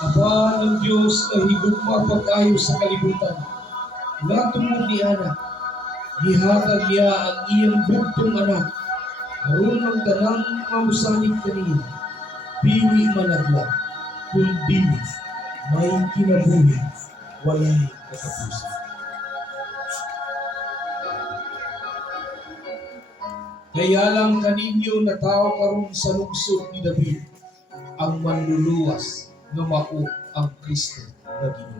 Ama ng Diyos na higugma pag-ayo sa kalibutan, nga tungod ni anak, gihatag niya ang iyang bugtong anak, aron ang tanang mamusanig kaniya, dili managlag, kundi may kinabuhi, walay katapusan. Kaya lang kaninyo na tao karon sa lungsod ni David, ang manluluwas nga mao ang Kristo na Ginoo.